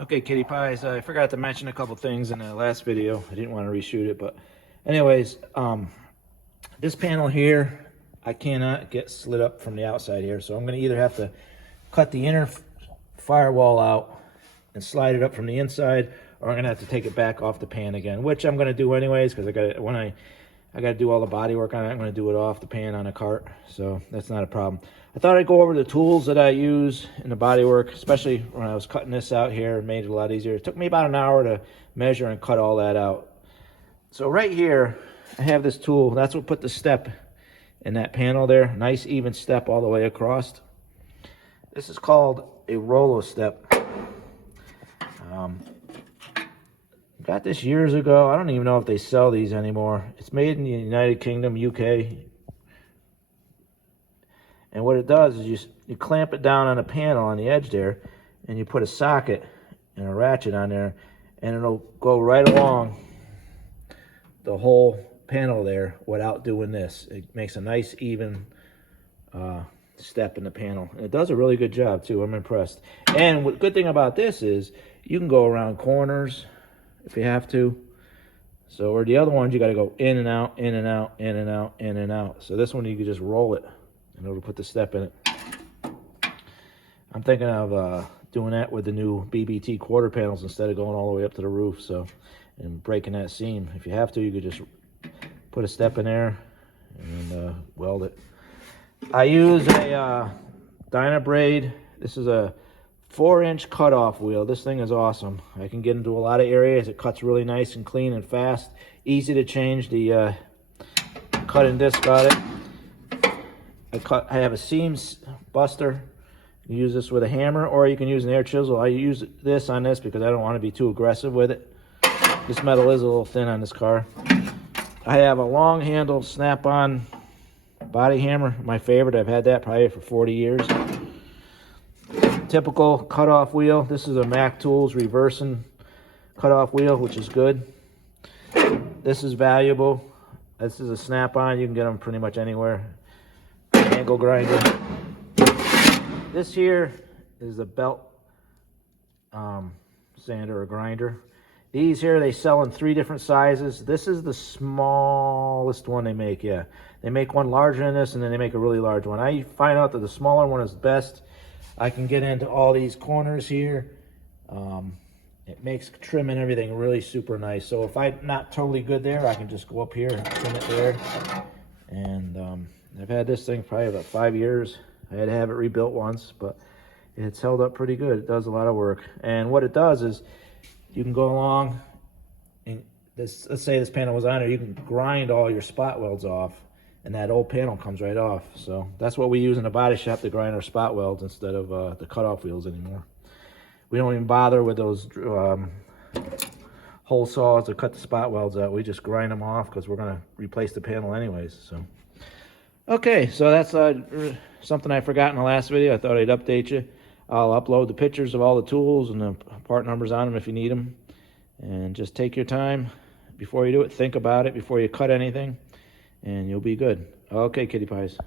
Okay, Kitty Pies, I forgot to mention a couple things in the last video. I didn't want to reshoot it, but anyways, this panel here, I cannot get slid up from the outside here, so I'm going to either have to cut the inner firewall out and slide it up from the inside, or I'm going to have to take it back off the pan again, which I'm going to do anyways, because I got to do all the body work on it. I'm going to do it off the pan on a cart, so that's not a problem. I thought I'd go over the tools that I use in the body work, especially when I was cutting this out here. It made it a lot easier. It took me about an hour to measure and cut all that out. So right here, I have this tool. That's what put the step in that panel there. Nice even step all the way across. This is called a Rollo step. Got this years ago. I don't even know if they sell these anymore. It's made in the United Kingdom, UK. And what it does is you clamp it down on a panel on the edge there, and you put a socket and a ratchet on there, and it'll go right along the whole panel there without doing this. It makes a nice even step in the panel. And it does a really good job too. I'm impressed. And the good thing about this is you can go around corners if you have to. So where the other ones, you got to go in and out, in and out, in and out, in and out. So this one, you can just roll it and it'll put the step in it. I'm thinking of doing that with the new BBT quarter panels instead of going all the way up to the roof. So, and breaking that seam. If you have to, you could just put a step in there and weld it. I use a Dynabrade. This is a 4-inch cutoff wheel. This thing is awesome. I can get into a lot of areas. It cuts really nice and clean and fast. Easy to change the cutting disc on it. I have a seam buster. You use this with a hammer, or you can use an air chisel. I use this on this because I don't want to be too aggressive with it. This metal is a little thin on this car. I have a long handle snap-on body hammer, my favorite. I've had that probably for 40 years. Typical cutoff wheel. This is a Mac Tools reversing cutoff wheel, which is good. This is valuable. This is a snap-on. You can get them pretty much anywhere. Angle grinder. This here is a belt sander or grinder. These here, they sell in 3 different sizes. This is the smallest one they make, yeah. They make one larger than this, and then they make a really large one. I find out that the smaller one is best. I can get into all these corners here. It makes trimming everything really super nice. So if I'm not totally good there, I can just go up here and trim it there. And I've had this thing probably about 5 years. I had to have it rebuilt once, but it's held up pretty good. It does a lot of work. And what it does is you can go along and this, let's say this panel was on there, you can grind all your spot welds off and that old panel comes right off. So that's what we use in the body shop to grind our spot welds instead of the cutoff wheels anymore. We don't even bother with those hole saws to cut the spot welds out. We just grind them off because we're going to replace the panel anyways. So, okay, so that's something I forgot in the last video. I thought I'd update you. I'll upload the pictures of all the tools and the part numbers on them if you need them. And just take your time before you do it. Think about it before you cut anything, and you'll be good. Okay, Kitty Pies.